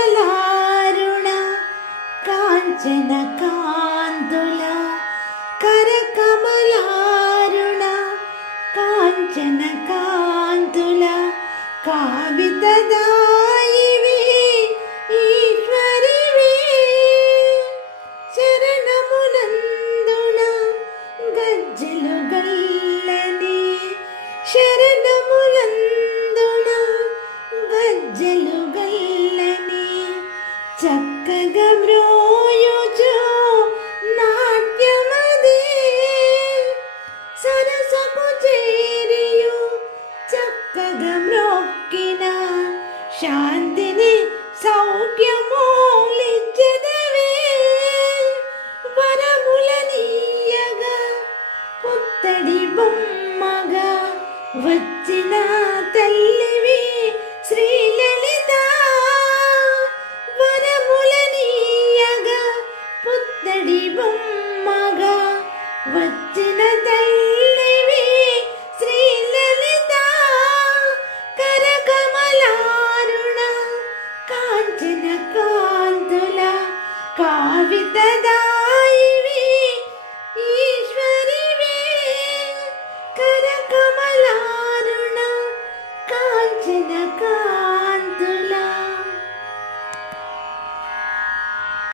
కరకమలారుణ కాంచన కాంతుల కరకమలారుణ కాంచన కాంతుల కావితదాయివి ఈశ్వరివి శరణమునందున గజ్జెలు గల్లని శరణమునందున గజ్జెలు గల్లని చక్కగా మ్రోయుచు నాట్యమదే సరసకు చేరియు చక్కగా మ్రొక్కిన శాంతిని సౌఖ్యమూలిచ్చదవే వరములనీయగా పుత్తడి బొమ్మగా వచ్చిన తల్లివి శ్రీలలిత వరములనీయగా పుత్తడి బొమ్మగా వచ్చిన తల్లివి శ్రీలలిత కరకమలారుణ కాంచన కాంతుల కావితదాయివి ఈశ్వరివే కరక